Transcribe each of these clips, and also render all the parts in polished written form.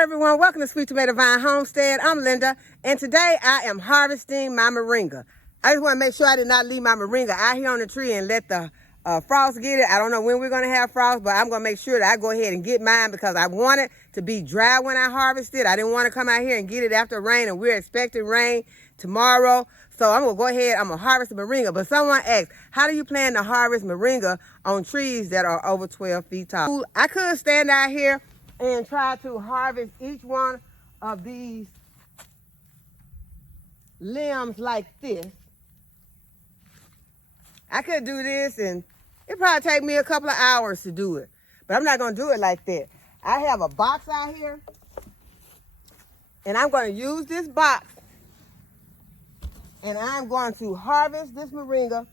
everyone, welcome to Sweet Tomato Vine Homestead. I'm Linda, and today I am harvesting my moringa. I just want to make sure I did not leave my moringa out here on the tree and let the frost get it. I don't know when we're going to have frost, but I'm going to make sure that I go ahead and get mine because I want it to be dry when I harvest it. I didn't want to come out here and get it after rain, and we're expecting rain tomorrow. So I'm going to go ahead, I'm going to harvest the moringa. But someone asked, how do you plan to harvest moringa on trees that are over 12 feet tall? I could stand out here and try to harvest each one of these limbs like this. I could do this and it'd probably take me a couple of hours to do it, but I'm not gonna do it like that. I have a box out here and I'm gonna use this box and I'm going to harvest this moringa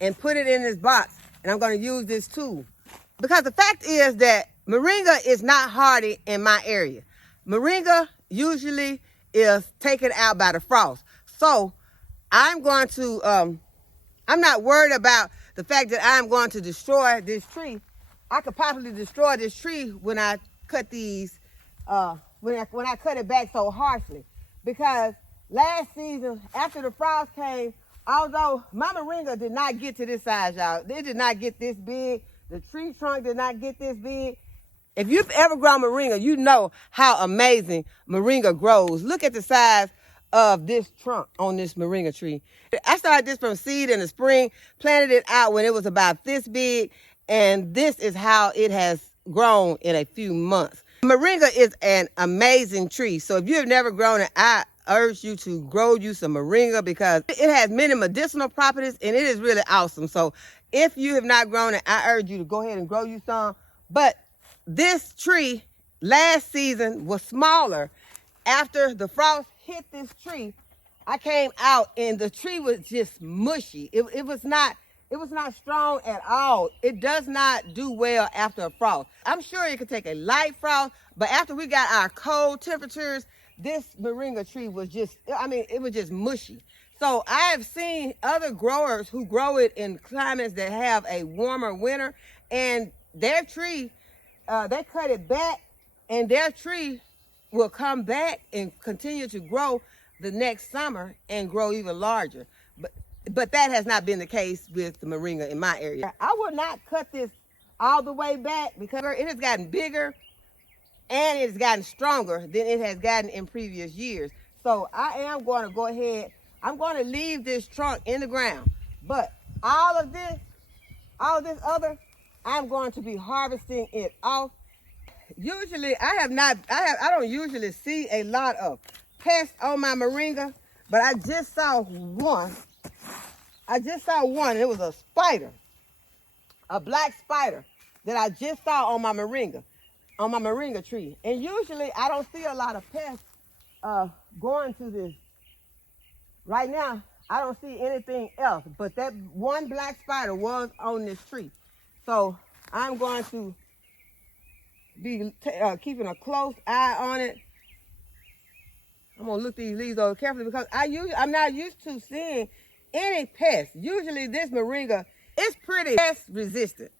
and put it in this box, and I'm gonna use this tool. Because the fact is that moringa is not hardy in my area. Moringa usually is taken out by the frost. So I'm going to, I'm not worried about the fact that I'm going to destroy this tree. I could possibly destroy this tree when I cut these, when I cut it back so harshly. Because last season, after the frost came, although my moringa did not get to this size, y'all, it did not get this big. The tree trunk did not get this big. If you've ever grown moringa, you know how amazing moringa grows. Look at the size of this trunk on this moringa tree. I started this from seed in the spring, planted it out when it was about this big, and this is how it has grown in a few months. Moringa is an amazing tree. So if you have never grown it, I urge you to grow you some moringa because it has many medicinal properties and it is really awesome. So if you have not grown it, I urge you to go ahead and grow you some. But this tree last season was smaller. After the frost hit this tree, I came out and the tree was just mushy. It was not strong at all. It does not do well after a frost. I'm sure it could take a light frost, but after we got our cold temperatures, this moringa tree was just, it was just mushy. So I have seen other growers who grow it in climates that have a warmer winter, and their tree, they cut it back, and their tree will come back and continue to grow the next summer and grow even larger. But that has not been the case with the moringa in my area. I would not cut this all the way back because it has gotten bigger and it has gotten stronger than it has gotten in previous years. So I am going to go ahead. I'm going to leave this trunk in the ground, but all of this other, I'm going to be harvesting it off. Usually I don't usually see a lot of pests on my moringa, but I just saw one. It was a spider, a black spider that I just saw on my moringa tree. And usually I don't see a lot of pests going to this. Right now, I don't see anything else, but that one black spider was on this tree. So I'm going to be keeping a close eye on it. I'm gonna look these leaves over carefully because I'm not used to seeing any pests. Usually this moringa is pretty pest resistant.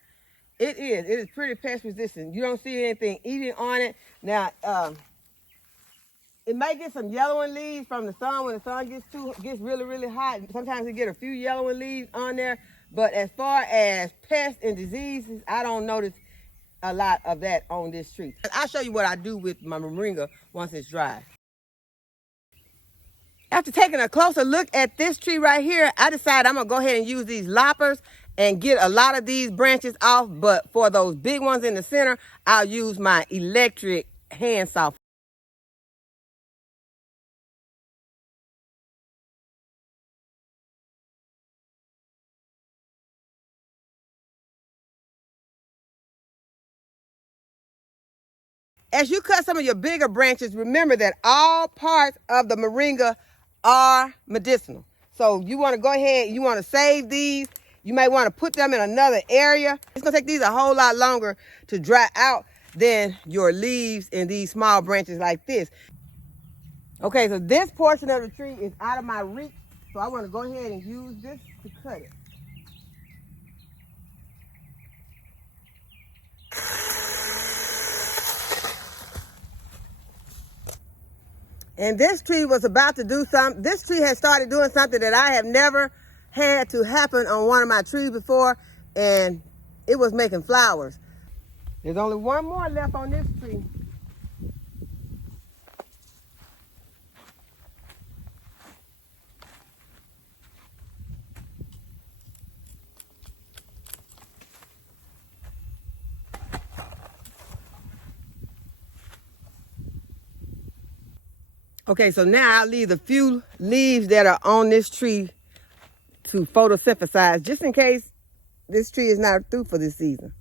It is pretty pest resistant. You don't see anything eating on it. Now, it might get some yellowing leaves from the sun when the sun gets really, really hot. Sometimes you get a few yellowing leaves on there. But as far as pests and diseases, I don't notice a lot of that on this tree. I'll show you what I do with my moringa once it's dry. After taking a closer look at this tree right here, I decided I'm gonna go ahead and use these loppers and get a lot of these branches off. But for those big ones in the center, I'll use my electric hand saw. As you cut some of your bigger branches, remember that all parts of the moringa are medicinal. So you want to go ahead, you want to save these. You may want to put them in another area. It's going to take these a whole lot longer to dry out than your leaves and these small branches like this. Okay, so this portion of the tree is out of my reach. So I want to go ahead and use this to cut it. And this tree was about to do something. This tree has started doing something that I have never had to happen on one of my trees before, and it was making flowers. There's only one more left on this tree. Okay, so now I'll leave the few leaves that are on this tree to photosynthesize, just in case this tree is not through for this season.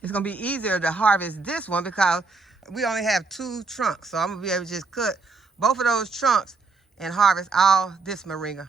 It's gonna be easier to harvest this one because we only have 2 trunks. So I'm gonna be able to just cut both of those trunks and harvest all this moringa.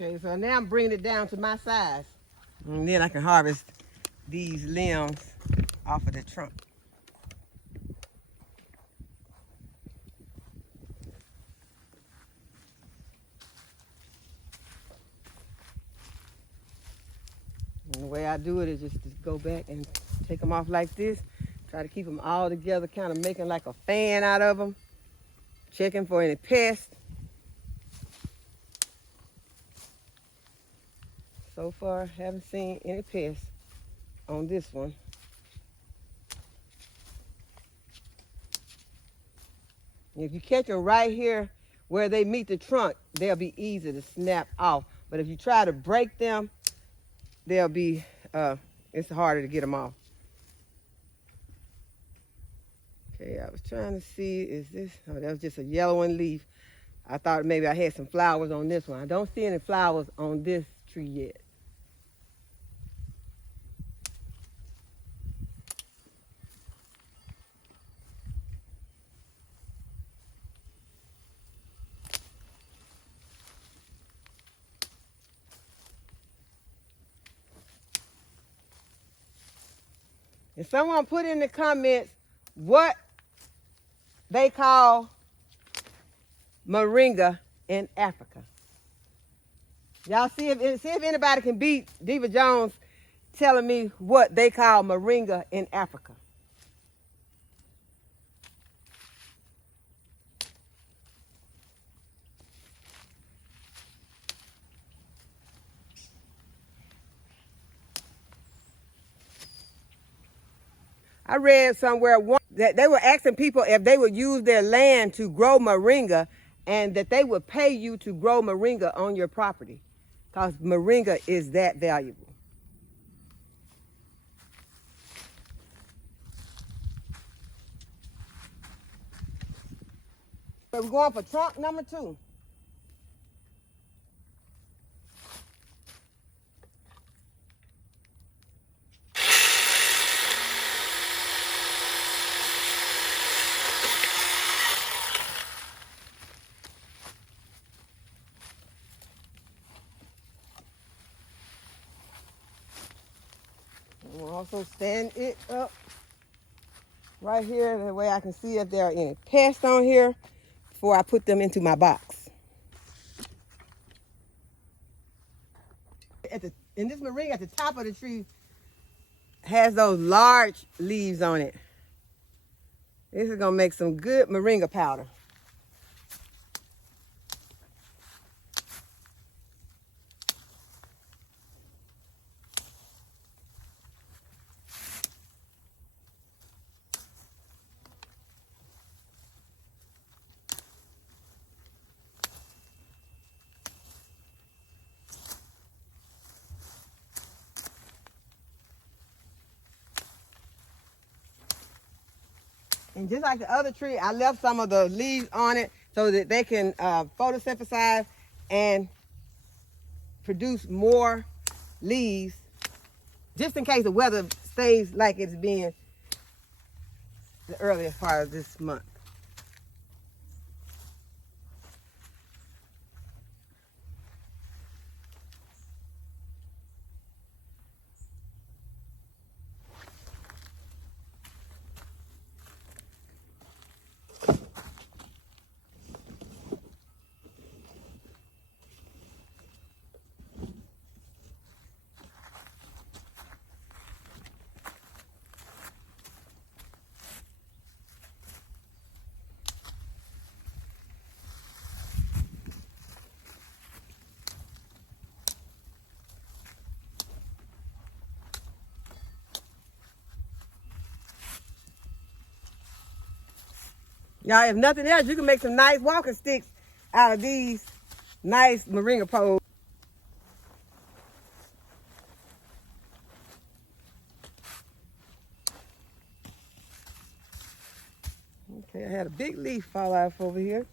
Okay, so now I'm bringing it down to my size. And then I can harvest these limbs off of the trunk. And the way I do it is just to go back and take them off like this. Try to keep them all together, kind of making like a fan out of them. Checking for any pests. So far, haven't seen any pests on this one. If you catch them right here where they meet the trunk, they'll be easy to snap off. But if you try to break them, they'll be, it's harder to get them off. Okay, I was trying to see, is this, oh, that was just a yellowing leaf. I thought maybe I had some flowers on this one. I don't see any flowers on this tree yet. And someone put in the comments what they call moringa in Africa. Y'all see if anybody can beat Diva Jones telling me what they call moringa in Africa. I read somewhere that they were asking people if they would use their land to grow moringa and that they would pay you to grow moringa on your property because moringa is that valuable. So we're going for trunk number 2. We'll also stand it up right here, that way I can see if there are any pests on here before I put them into my box. And this moringa at the top of the tree has those large leaves on it. This is gonna make some good moringa powder. And just like the other tree, I left some of the leaves on it so that they can photosynthesize and produce more leaves, just in case the weather stays like it's been the earlier part of this month. Y'all, if nothing else, you can make some nice walking sticks out of these nice moringa poles. Okay, I had a big leaf fall off over here.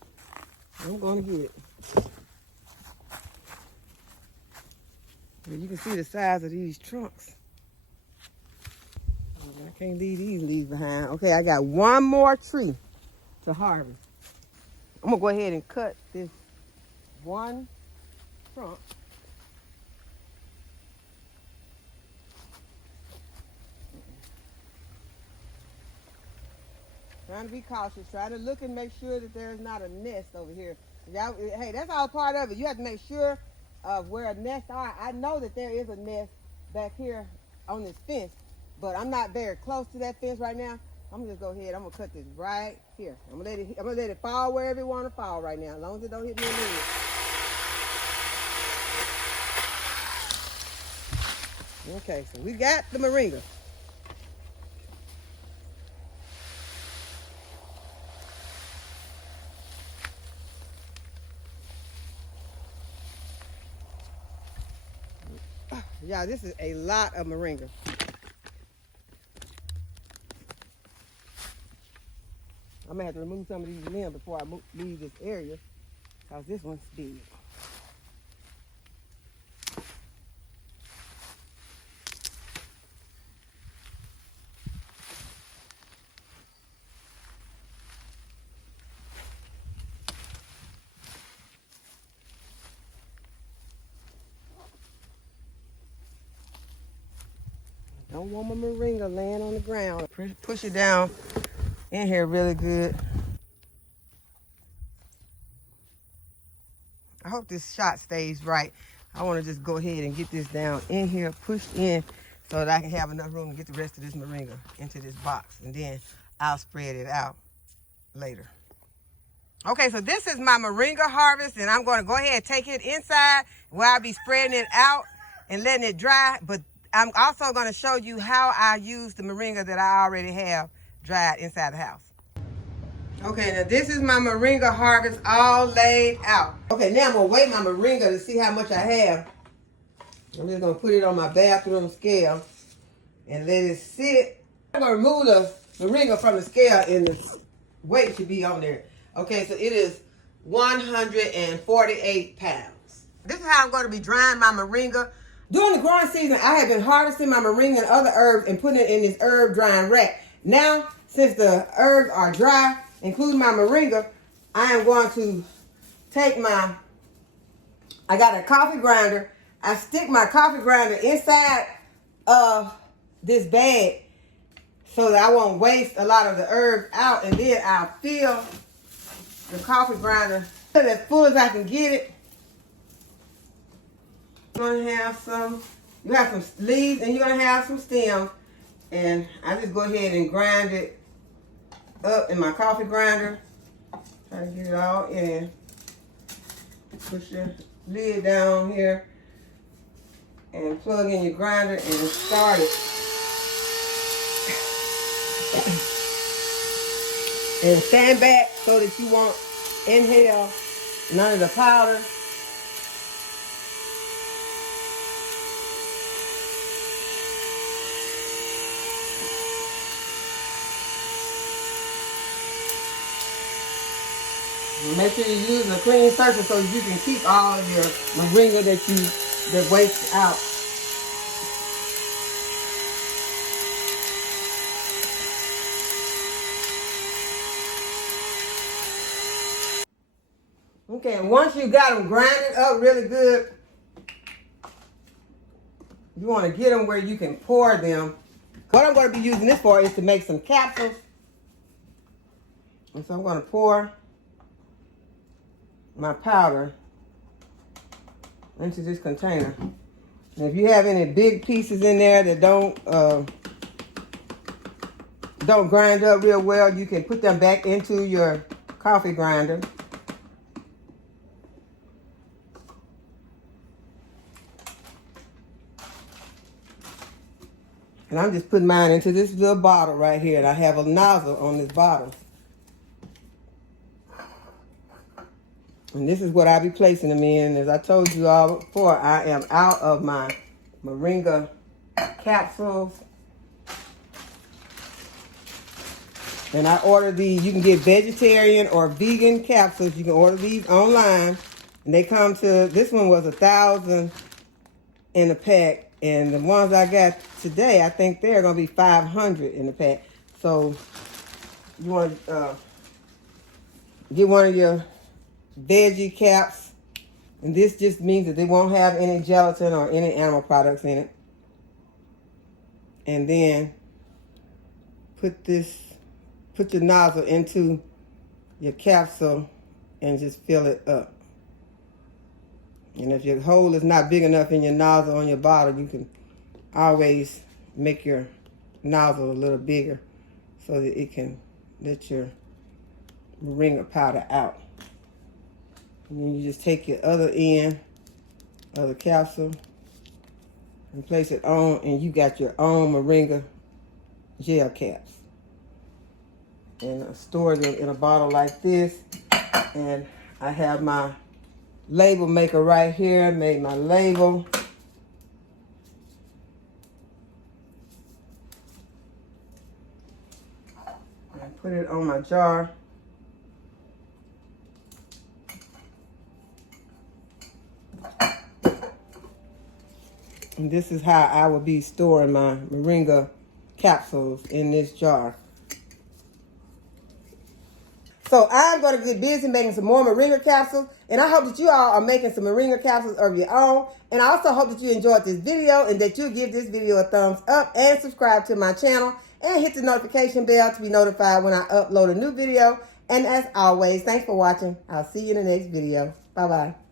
I'm gonna get it. You can see the size of these trunks. I can't leave these leaves behind. Okay, I got one more tree to harvest. I'm gonna go ahead and cut this one trunk. Trying to be cautious, trying to look and make sure that there's not a nest over here. Y'all, hey, that's all part of it. You have to make sure of where a nest are. I know that there is a nest back here on this fence, but I'm not very close to that fence right now. I'm gonna just go ahead. I'm gonna cut this right here. I'm gonna let it fall wherever it want to fall right now, as long as it don't hit me in the head. Okay, so we got the moringa. Yeah, this is a lot of moringa. I'm gonna have to remove some of these limbs before I leave this area, because this one's big. Don't want my moringa laying on the ground. Push it down in here really good. I hope this shot stays right. I want to just go ahead and get this down in here, pushed in, so that I can have enough room to get the rest of this moringa into this box. And then I'll spread it out later. Okay, so this is my moringa harvest, and I'm going to go ahead and take it inside where I'll be spreading it out and letting it dry. But I'm also going to show you how I use the moringa that I already have dried inside the house. Okay, now this is my moringa harvest all laid out. Okay, now I'm going to weigh my moringa to see how much I have. I'm just going to put it on my bathroom scale and let it sit. I'm going to remove the moringa from the scale, and the weight should be on there. Okay, so it is 148 pounds. This is how I'm going to be drying my moringa. During the growing season, I have been harvesting my moringa and other herbs and putting it in this herb drying rack. Now, since the herbs are dry, including my moringa, I am going to take I got a coffee grinder. I stick my coffee grinder inside of this bag so that I won't waste a lot of the herbs out, and then I'll fill the coffee grinder as full as I can get it. You're gonna have some leaves, and you're gonna have some stems, and I just go ahead and grind it up in my coffee grinder. Try to get it all in. Push your lid down here and plug in your grinder and start it. And stand back so that you won't inhale none of the powder. Make sure you're using a clean surface so you can keep all of your moringa that wastes out. Okay, and once you got them grinded up really good, you want to get them where you can pour them. What I'm going to be using this for is to make some capsules. And so I'm going to pour my powder into this container. And if you have any big pieces in there that don't grind up real well, you can put them back into your coffee grinder. And I'm just putting mine into this little bottle right here, and I have a nozzle on this bottle. And this is what I be placing them in. As I told you all before, I am out of my Moringa capsules. And I ordered these. You can get vegetarian or vegan capsules. You can order these online. And they come to, this one was 1,000 in a pack. And the ones I got today, I think they're going to be 500 in the pack. So you want to get one of your veggie caps. And this just means that they won't have any gelatin or any animal products in it. And then put your nozzle into your capsule and just fill it up. And if your hole is not big enough in your nozzle on your bottle, you can always make your nozzle a little bigger so that it can let your moringa powder out. And then you just take your other end of the capsule and place it on, and you got your own moringa gel caps. And I store them in a bottle like this. And I have my label maker right here. I made my label. I put it on my jar. And this is how I will be storing my moringa capsules in this jar. So I'm going to get busy making some more moringa capsules. And I hope that you all are making some moringa capsules of your own. And I also hope that you enjoyed this video and that you'll give this video a thumbs up and subscribe to my channel and hit the notification bell to be notified when I upload a new video. And as always, thanks for watching. I'll see you in the next video. Bye-bye.